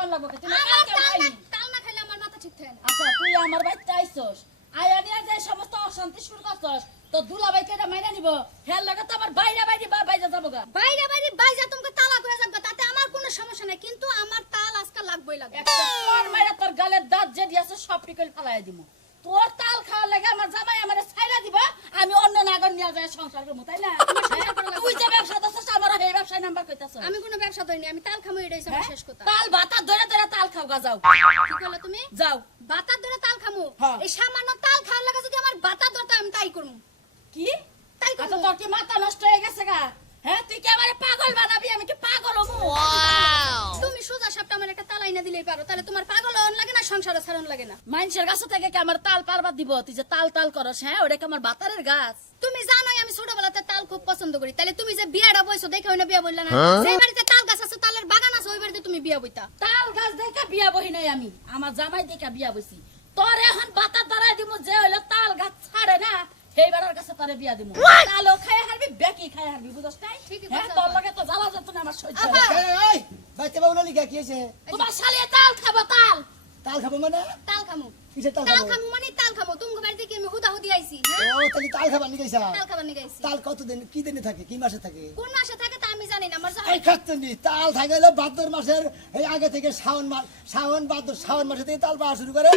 খাওয়া লাগবে তুমি আমার কাল খাইনি তাল না খাইলে আমার মাথা ঠিক থাকে না। আচ্ছা তুই আমার বাড়িতে আইছস আয়া নিয়ে যে সমস্ত অশান্তি শুরু করছস তো দুলাভাইকে এটা মাইনা নিব হের লাগে তো আমার বাইরে বাইরে যাবো গা বাইরে বাইরে বাইজা তোমাকে তালাক হয়ে যাবে তাতে আমার কোনো সমস্যা নাই, কিন্তু আমার তাল আজকে লাগবেই লাগবে। একটা তোর মাইরা তোর গালের দাঁত যে দিয়েছে সব টিকল ফালাই দিমু তোর তাল খাওয়ার লাগে আমার জামাই আমারে ছাইরা দিব আমি অন্য নাগর নিয়ে যায় সংসার করব তাই না তুই যে ব্যবসা দছস আমার এই ব্যবসায় নাম্বার কইতাছ আমি কোনো ব্যবসা ধরিনি, আমি তাল খামো এটাই আমার শেষ কথা। তাল ভাতা ধরে ধরে তাল খাও গা যাও কি বলো তুমি? যাও বাতার ধরে তাল খামো? হ্যাঁ। এই সামান্য তাল খাওয়ার লাগে যদি আমার বাতার ধরতে আমি তাই করব। কি তাই আচ্ছা করব। তোর কি মাথা নষ্ট হয়ে গেছে গা হ্যাঁ তুই কি আমারে পাগল বানাবি আমি কি পাগল হবো তুমি সোজা সাপটা আমার একটা তাল আইনা দিলেই পারো, তাহলে তোমার পাগল হন লাগে না সংসারে ছাড়ন লাগে না। মানুষের কাছে থেকে কি আমার তাল পারবা দিব তুই যে তাল তাল করস হ্যাঁ ওটা কি আমার বাতারের গাছ তুমি জানোই আমি ছোটবেলাতে তাল খুব পছন্দ করি, তাহলে তুমি যে বিয়াটা বইছো দেখে ওই না বিয়া বললা না? যে বাড়িতে তাল গাছ আছে তালের বাগান আছে ওই বাড়িতে তুমি বিয়া বইতা। তাল গাছ দেখা বিয়া বহি নাই আমি আমার জামাই দেখা বিয়া বইছি তোর এখন বাতার দ্বারাই দিমু যে হইলো তাল গাছ ছাড়ে না সেই বেড়ার কাছে তোরে বিয়া দিমু তালও খায় হারবি বেকি খায় হারবি বুঝছ নাই ঠিকই হ্যাঁ বলছো, তোর আপা। লগে তো জ্বালা যত না আমার সহ্য আপা। হয় না। এই বাইতে বাবুলা লিখা কি হইছে? তোমার শালিয়ে তাল খাবো তাল তাল খাবো মানে তাল খামো? কিসের তাল তাল খাবো? খামো মানে তাল খামো। তুমি বাড়িতে কি আমি হুদাহুদি আইছি? হ্যাঁ, ও তাহলে তাল খাবার নিয়ে গেছা? তাল খাবার নিয়ে আইছি। তাল কতদিন কি দিনে থাকে কি মাসে থাকে? কোন মাসে থাকে তা আমি জানি না, আমার জানা এই খাচ্ছি তাল থাকে হলো ভাদ্র মাসের এই আগে থেকে শ্রাবণ মাস শ্রাবণ ভাদ্র শ্রাবণ মাসে থেকে তাল পাওয়া শুরু করে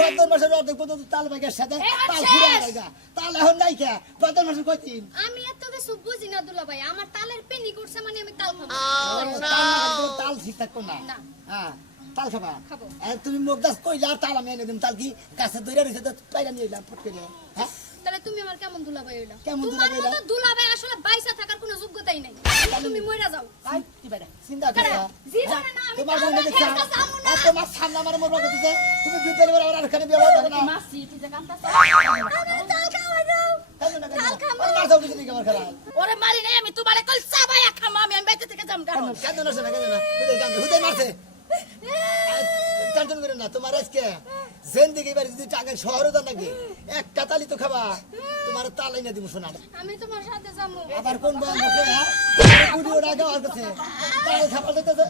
ভাদ্র মাসের অর্ধেক পর্যন্ত তাল পাকের সাথে তাল ঘুরে আইগা তাল এখন নাই কে ভাদ্র মাসের কয়দিন? আমি এত কিছু বুঝি না দুলা ভাই, আমার তালের পেনি করছে মানে আমি তাল খাবো। তাল ঠিক থাকবো না না। হ্যাঁ তাল খাবা খাবো। আর তুমি মুখ দাস কইলা আর তাল আমি এনে দিম তাল কি গাছে দইরা রইছে তো পাইরা নিয়ে এলাম ফট করে হ্যাঁ তাহলে তুমি আমার কেমন দুলা ভাই হইলা? কেমন দুলা তোমার ভাই হইলা? মতো দুলা ভাই আসলে বাইসা থাকার কোনো যোগ্যতাই নাই। তুমি মইরা যাও। আই কি বেটা চিন্তা করে জি জানে না আমি তোমার তাল বন্ধু দেখছা খেতে যাবো না। আর তোমার সামনে আমার মরবা করতেছে তুমি বিপদের বেলা আর এখানে বিয়ে হবে না মাসি তুই যে কামটা আমি তাল খাওয়া যাও। তাল খাবো। আর মার যাও কিছু দিকে আমার খারাপ ওরে মারি নাই আমি তোমারে কল চাবাইয়া খামা আমি বাইতে থেকে যাম গা কেন না শোনা কেন না বুঝে গান হুদে মারছে টেনশন করে না তোমার আজকে জিন্দেগি বাড়ি যদি টাকা শহরে দাও নাকি একটা তালি তো খাবা তোমার তালাই না দিব শোনা আমি তোমার সাথে যাবো। আবার কোন বন্ধ বুড়ি ওরা গাওয়ার কাছে তাল খাবার দিতেছে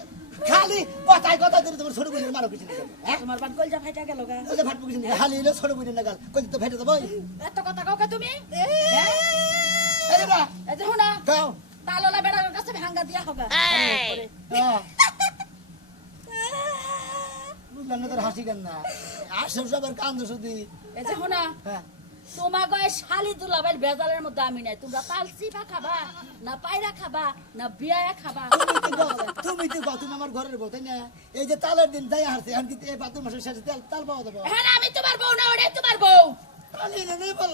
খালি কথায় কথা ধরে তোমার ছোট বোনের মারো কিছু নেই হ্যাঁ তোমার বান কল যা ফাইটা গেল গা ওই যে ফাটবো কিছু নেই খালি হলো ছোট বোনের নাগাল কই তো ফেটে যাবো এত কথা কাউকে তুমি এই না এই যে হুনা গাও তাললা বেড়ার কাছে ভাঙ্গা দিয়া হোগা হ্যাঁ বুঝলাম না তোর হাসি কেন না আসে সবার কান্দ শুধু এই যে হুনা হ্যাঁ তোমাকে ওই শালি দুলাবের বেজালের মধ্যে আমি নাই তোমরা তাল চিপা খাবা না পায়রা খাবা না বিয়া খাবা তুমি তো গো, তুমি আমার ঘরের বউ তাই না এই যে তালের দিন যাই হারছে এখন কিন্তু এই ভাদ্র মাসের শেষে তাল পাওয়া যাবে হ্যাঁ আমি তোমার বউ না ওটাই তোমার বউ তালি নেই